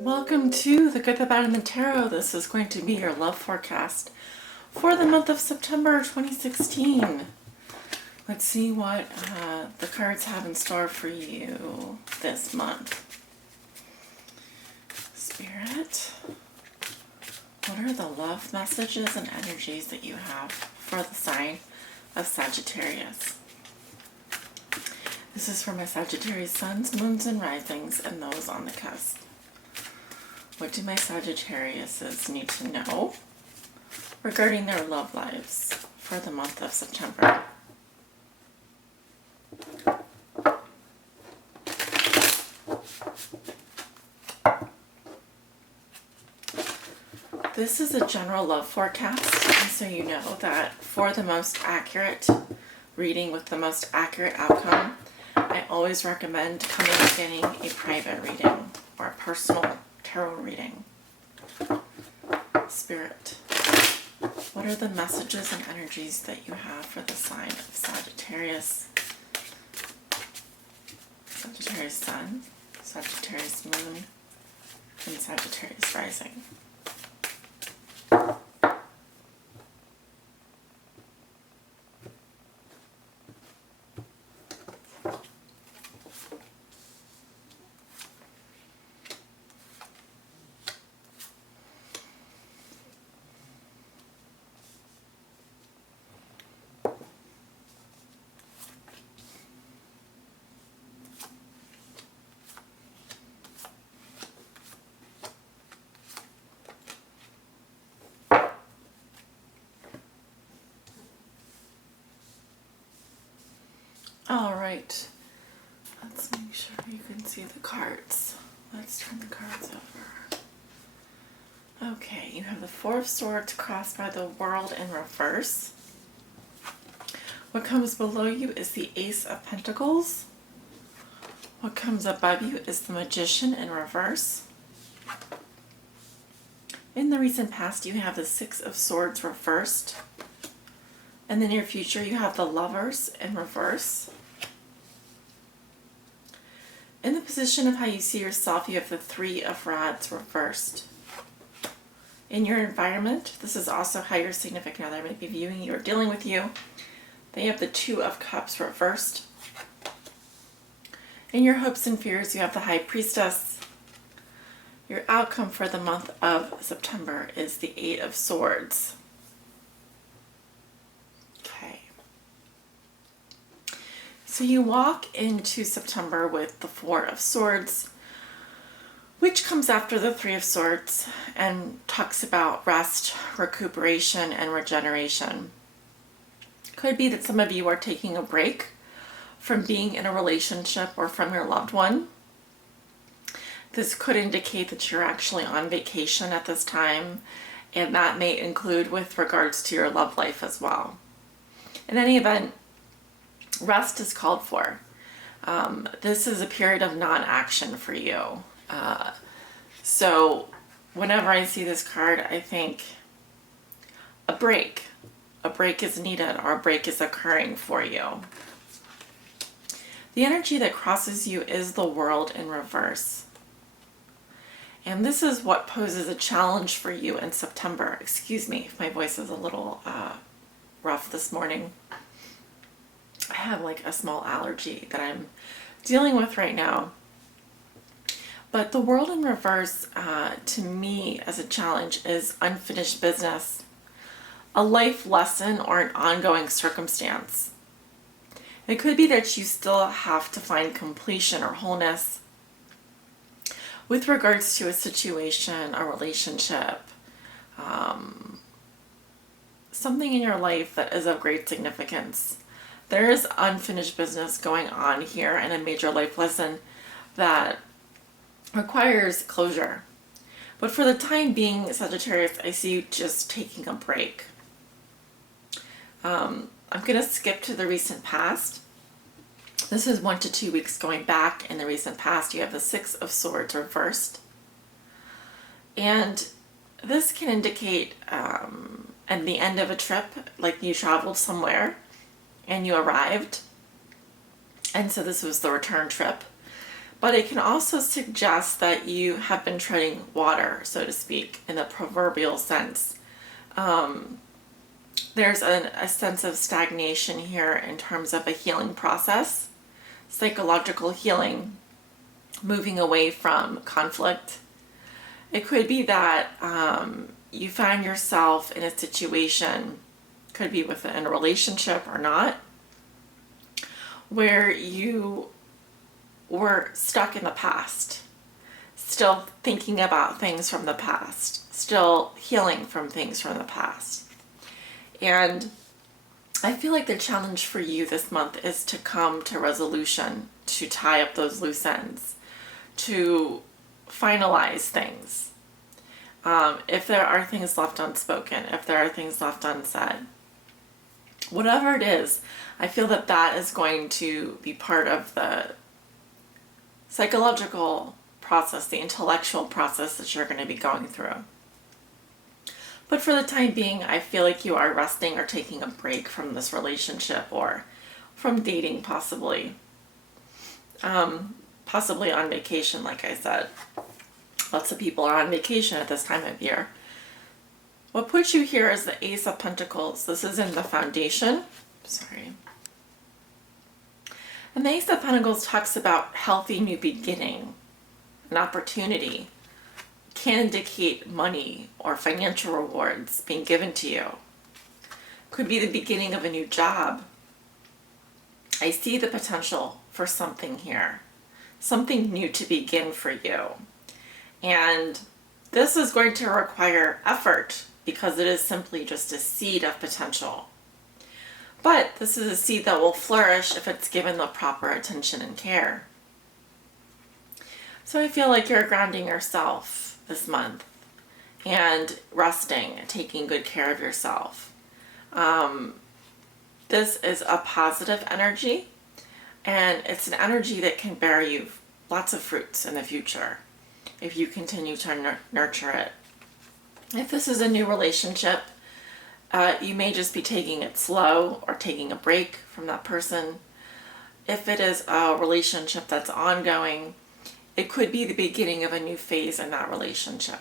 Welcome to The Good, the Bad, and the Tarot. This is going to be your love forecast for the month of September 2016. Let's see what the cards have in store for you this month. Spirit, what are the love messages and energies that you have for the sign of Sagittarius? This is for my Sagittarius suns, moons, and risings, and those on the cusp. What do my Sagittariuses need to know regarding their love lives for the month of September? This is a general love forecast, and so you know that for the most accurate reading with the most accurate outcome, I always recommend coming and getting a private reading or a personal tarot reading. Spirit, what are the messages and energies that you have for the sign of Sagittarius? Sagittarius sun, Sagittarius moon, and Sagittarius rising. All right, let's make sure you can see the cards. Let's turn the cards over. Okay, you have the Four of Swords crossed by the World in reverse. What comes below you is the Ace of Pentacles. What comes above you is the Magician in reverse. In the recent past, you have the Six of Swords reversed. In the near future, you have the Lovers in reverse. In the position of how you see yourself, you have the Three of Rods reversed. In your environment, this is also how your significant other may be viewing you or dealing with you. They have the Two of Cups reversed. In your hopes and fears, you have the High Priestess. Your outcome for the month of September is the Eight of Swords. Okay. So you walk into September with the Four of Swords, which comes after the Three of Swords and talks about rest, recuperation, and regeneration. Could be that some of you are taking a break from being in a relationship or from your loved one. This could indicate that you're actually on vacation at this time, and that may include with regards to your love life as well. In any event, rest is called for. This is a period of non-action for you. So whenever I see this card, I think a break is needed, or a break is occurring for you. The energy that crosses you is the World in reverse. And this is what poses a challenge for you in September. Excuse me if my voice is a little rough this morning. I have like a small allergy that I'm dealing with right now. But the World in reverse, to me as a challenge, is unfinished business, a life lesson, or an ongoing circumstance. It could be that you still have to find completion or wholeness with regards to a situation, a relationship, something in your life that is of great significance. There is unfinished business going on here, and a major life lesson that requires closure. But for the time being, Sagittarius, I see you just taking a break. I'm going to skip to the recent past. This is 1 to 2 weeks going back. In the recent past, you have the Six of Swords reversed. And this can indicate at the end of a trip, like you traveled somewhere and you arrived. And so this was the return trip. But it can also suggest that you have been treading water, so to speak, in the proverbial sense. There's a sense of stagnation here in terms of a healing process, psychological healing, moving away from conflict. It could be that you find yourself in a situation, could be within a relationship or not, where you were stuck in the past, still thinking about things from the past, still healing from things from the past. And I feel like the challenge for you this month is to come to resolution, to tie up those loose ends, to finalize things. If there are things left unspoken, if there are things left unsaid, whatever it is, I feel that that is going to be part of the psychological process, the intellectual process that you're going to be going through. But for the time being, I feel like you are resting or taking a break from this relationship or from dating, possibly. Possibly on vacation, like I said. Lots of people are on vacation at this time of year. What puts you here is the Ace of Pentacles. This is in the foundation. Sorry. And the Ace of Pentacles talks about healthy new beginning, an opportunity. Can indicate money or financial rewards being given to you. Could be the beginning of a new job. I see the potential for something here. Something new to begin for you. And this is going to require effort because it is simply just a seed of potential. But this is a seed that will flourish if it's given the proper attention and care. So I feel like you're grounding yourself this month and resting, taking good care of yourself. This is a positive energy, and it's an energy that can bear you lots of fruits in the future if you continue to nurture it. If this is a new relationship, you may just be taking it slow or taking a break from that person. If it is a relationship that's ongoing, it could be the beginning of a new phase in that relationship.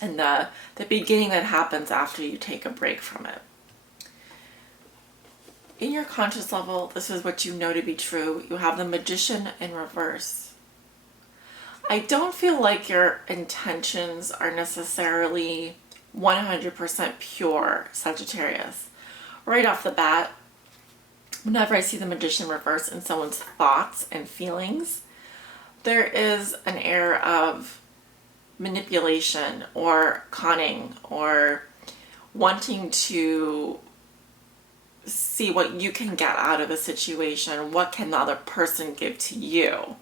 And the beginning that happens after you take a break from it. In your conscious level, this is what you know to be true. You have the Magician in reverse. I don't feel like your intentions are necessarily 100% pure, Sagittarius. Right off the bat, whenever I see the Magician reverse in someone's thoughts and feelings, there is an air of manipulation or conning or wanting to see what you can get out of a situation. What can the other person give to you?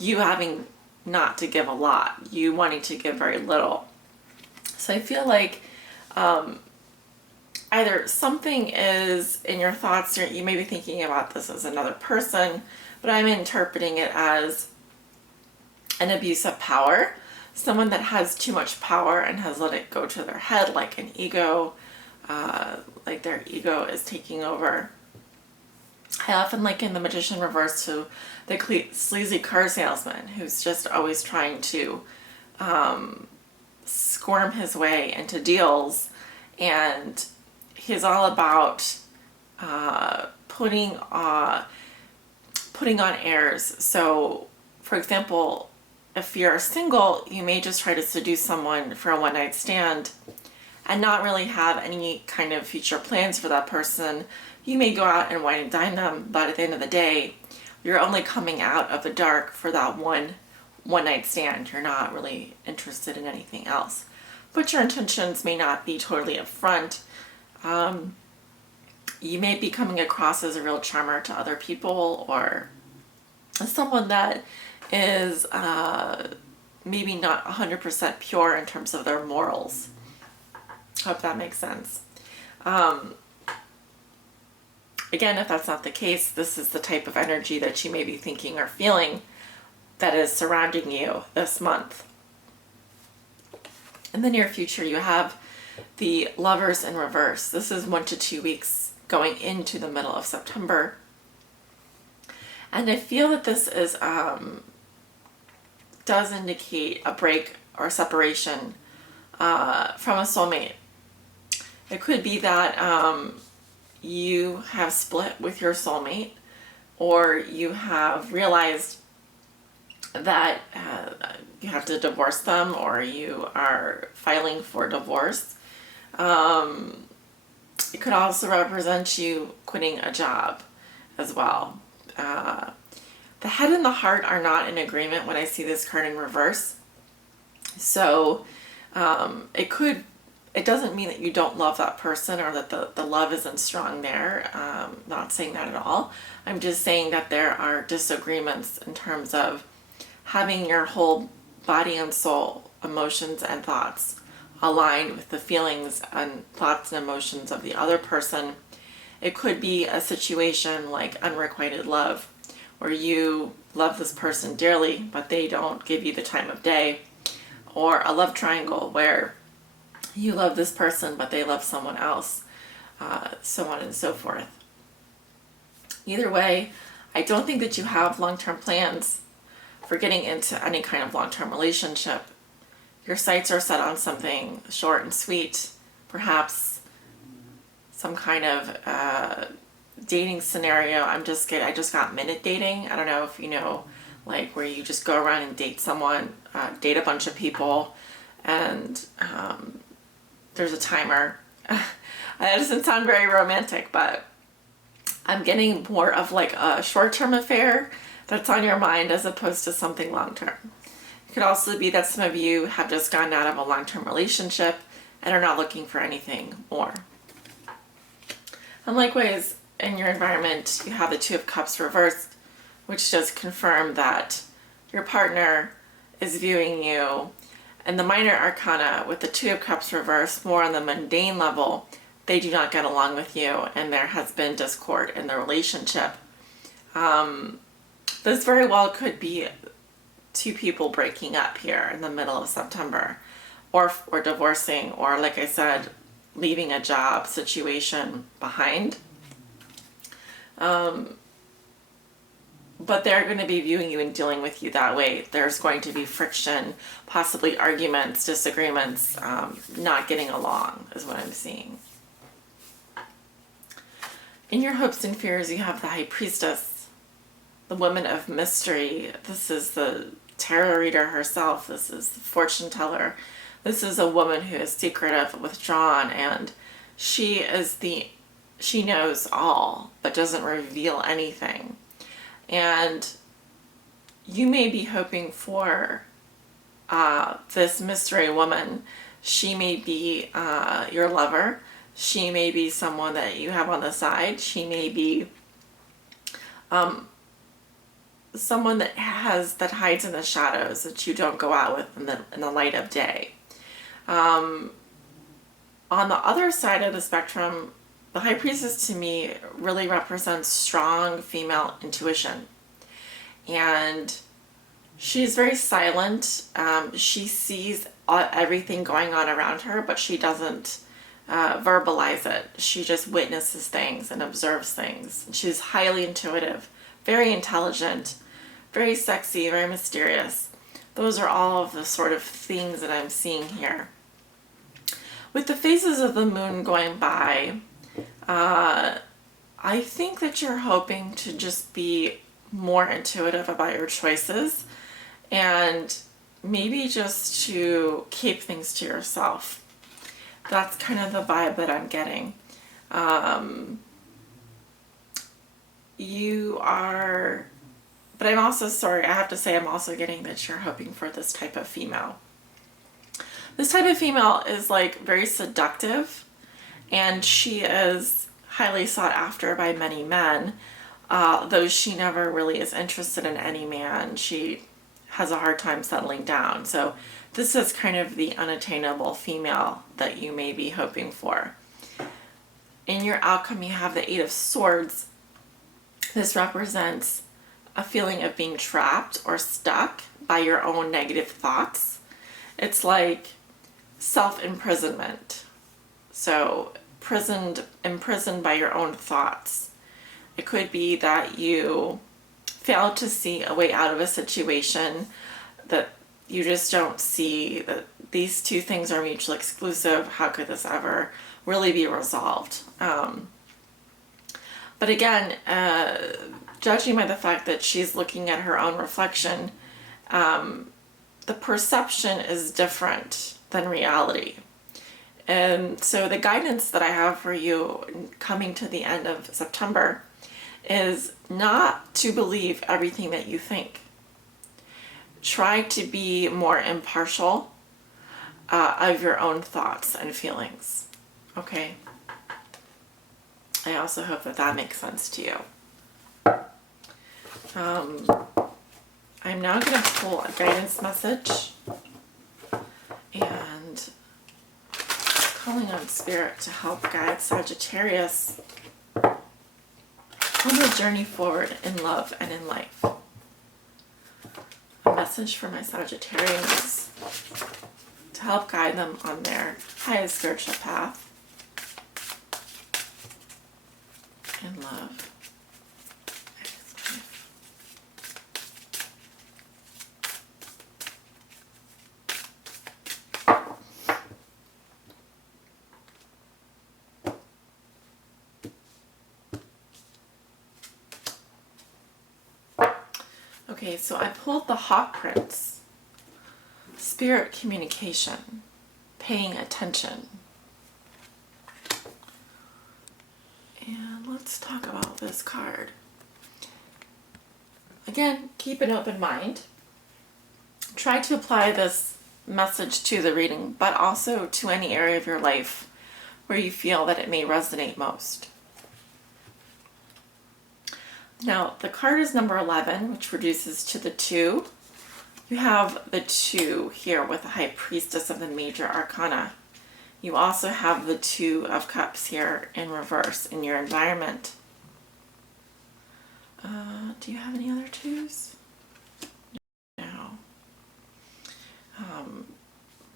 You having not to give a lot, you wanting to give very little. So I feel like either something is in your thoughts, or you may be thinking about this as another person, but I'm interpreting it as an abuse of power. Someone that has too much power and has let it go to their head, like an ego, like their ego is taking over. I often liken the Magician reverse to the sleazy car salesman who's just always trying to squirm his way into deals, and he's all about putting on airs. So, for example, if you're single, you may just try to seduce someone for a one-night stand and not really have any kind of future plans for that person. You may go out and wine and dine them, but at the end of the day, you're only coming out of the dark for that one-night stand. You're not really interested in anything else. But your intentions may not be totally upfront. You may be coming across as a real charmer to other people, or as someone that is maybe not 100% pure in terms of their morals. Hope that makes sense. Again, if that's not the case, this is the type of energy that you may be thinking or feeling that is surrounding you this month. In the near future, you have the Lovers in reverse. This is 1 to 2 weeks going into the middle of September. And I feel that this is does indicate a break or separation from a soulmate. It could be that you have split with your soulmate, or you have realized that you have to divorce them, or you are filing for divorce. It could also represent you quitting a job as well. The head and the heart are not in agreement when I see this card in reverse. So it doesn't mean that you don't love that person, or that the love isn't strong there. Not saying that at all. I'm just saying that there are disagreements in terms of having your whole body and soul, emotions and thoughts aligned with the feelings and thoughts and emotions of the other person. It could be a situation like unrequited love, where you love this person dearly, but they don't give you the time of day. Or a love triangle, where you love this person, but they love someone else, so on and so forth. Either way, I don't think that you have long-term plans for getting into any kind of long-term relationship. Your sights are set on something short and sweet, perhaps some kind of dating scenario. I just got minute dating. I don't know if you know, like where you just go around and date someone, date a bunch of people, and there's a timer. That doesn't sound very romantic, but I'm getting more of like a short-term affair that's on your mind as opposed to something long-term. It could also be that some of you have just gotten out of a long-term relationship and are not looking for anything more. And likewise, in your environment, you have the Two of Cups reversed, which does confirm that your partner is viewing you. And the minor arcana with the Two of Cups reversed, more on the mundane level, they do not get along with you, and there has been discord in the relationship. This very well could be two people breaking up here in the middle of September, or divorcing, or like I said, leaving a job situation behind. But they're going to be viewing you and dealing with you that way. There's going to be friction, possibly arguments, disagreements, not getting along is what I'm seeing. In your hopes and fears, you have the High Priestess, the woman of mystery. This is the tarot reader herself. This is the fortune teller. This is a woman who is secretive, withdrawn, and she knows all, but doesn't reveal anything. And you may be hoping for this mystery woman. She may be your lover. She may be someone that you have on the side. She may be someone that hides in the shadows, that you don't go out with in the light of day. On the other side of the spectrum, the High Priestess to me really represents strong female intuition. And she's very silent. She sees everything going on around her, but she doesn't verbalize it. She just witnesses things and observes things. She's highly intuitive, very intelligent, very sexy, very mysterious. Those are all of the sort of things that I'm seeing here. With the phases of the moon going by, I think that you're hoping to just be more intuitive about your choices, and maybe just to keep things to yourself. That's kind of the vibe that I'm getting. But I'm also sorry, I have to say I'm also getting that you're hoping for this type of female. This type of female is like very seductive, and she is highly sought after by many men, though she never really is interested in any man. She has a hard time settling down. So this is kind of the unattainable female that you may be hoping for. In your outcome, you have the Eight of Swords. This represents a feeling of being trapped or stuck by your own negative thoughts. It's like self-imprisonment. So imprisoned by your own thoughts. It could be that you fail to see a way out of a situation, that you just don't see that these two things are mutually exclusive. How could this ever really be resolved? But again, judging by the fact that she's looking at her own reflection, the perception is different than reality. And so the guidance that I have for you coming to the end of September is not to believe everything that you think. Try to be more impartial of your own thoughts and feelings. Okay? I also hope that that makes sense to you. I'm now going to pull a guidance message and calling on Spirit to help guide Sagittarius on the journey forward in love and in life. A message for my Sagittarians to help guide them on their highest spiritual path in love. Okay, so I pulled the Hawk Prince. Spirit communication, paying attention. And let's talk about this card. Again, keep an open mind. Try to apply this message to the reading, but also to any area of your life where you feel that it may resonate most. Now, the card is number 11, which reduces to the 2. You have the 2 here with the High Priestess of the Major Arcana. You also have the 2 of Cups here in reverse in your environment. Do you have any other 2s? No.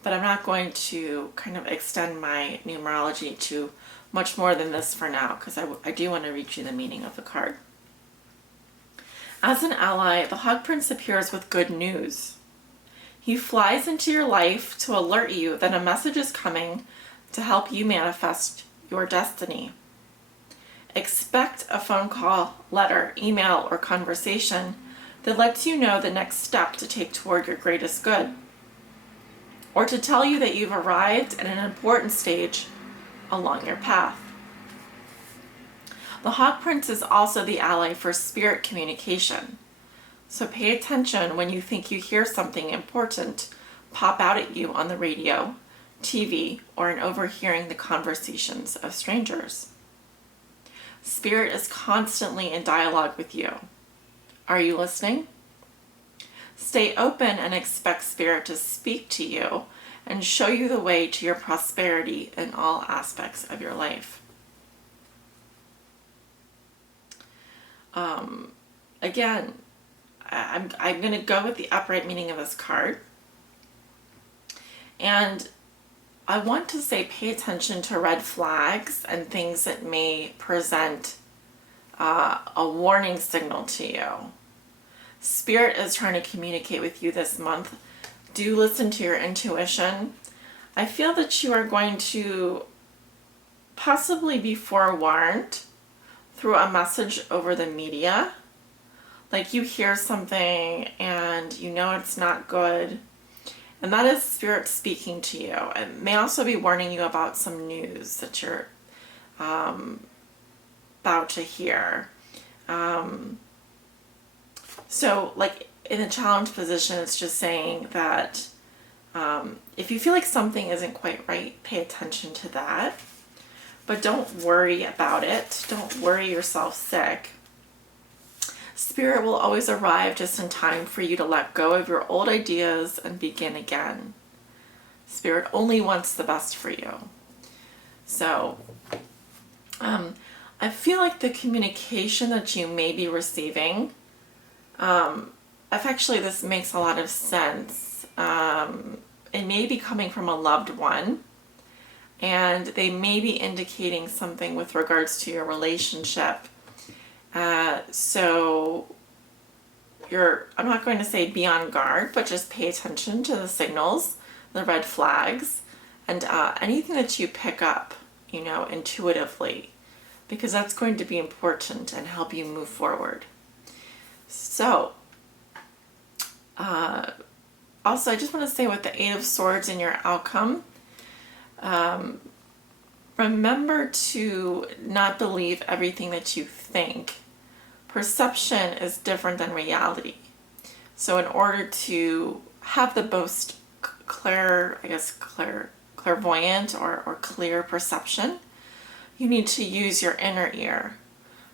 But I'm not going to kind of extend my numerology to much more than this for now, because I do want to read you the meaning of the card. As an ally, the Hawk Prince appears with good news. He flies into your life to alert you that a message is coming to help you manifest your destiny. Expect a phone call, letter, email, or conversation that lets you know the next step to take toward your greatest good, or to tell you that you've arrived at an important stage along your path. The Hawk Prince is also the ally for spirit communication. So pay attention when you think you hear something important pop out at you on the radio, TV, or in overhearing the conversations of strangers. Spirit is constantly in dialogue with you. Are you listening? Stay open and expect Spirit to speak to you and show you the way to your prosperity in all aspects of your life. Again, I'm going to go with the upright meaning of this card. And I want to say pay attention to red flags and things that may present a warning signal to you. Spirit is trying to communicate with you this month. Do listen to your intuition. I feel that you are going to possibly be forewarned through a message over the media. Like you hear something and you know it's not good. And that is Spirit speaking to you. It may also be warning you about some news that you're about to hear. So like in a challenge position, it's just saying that if you feel like something isn't quite right, pay attention to that. But don't worry about it. Don't worry yourself sick. Spirit will always arrive just in time for you to let go of your old ideas and begin again. Spirit only wants the best for you. So, I feel like the communication that you may be receiving, if actually this makes a lot of sense, it may be coming from a loved one, and they may be indicating something with regards to your relationship. So I'm not going to say be on guard, but just pay attention to the signals, the red flags, and anything that you pick up, intuitively, because that's going to be important and help you move forward. So, also, I just want to say with the Eight of Swords in your outcome, remember to not believe everything that you think. Perception is different than reality. So in order to have the most clairvoyant or clear perception, you need to use your inner ear,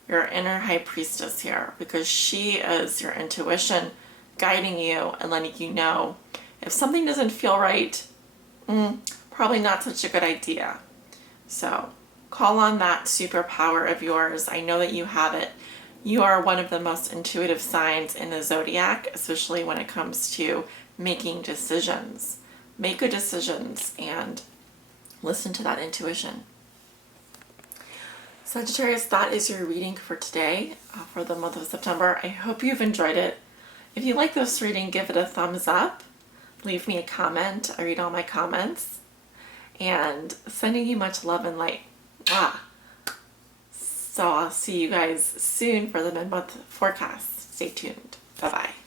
your inner high priestess here, because she is your intuition guiding you and letting you know if something doesn't feel right, probably not such a good idea. So call on that superpower of yours. I know that you have it. You are one of the most intuitive signs in the zodiac, especially when it comes to making decisions. Make good decisions and listen to that intuition. Sagittarius, that is your reading for today, for the month of September. I hope you've enjoyed it. If you like this reading, give it a thumbs up. Leave me a comment. I read all my comments. And sending you much love and light. So I'll see you guys soon for the mid-month forecast. Stay tuned. Bye-bye.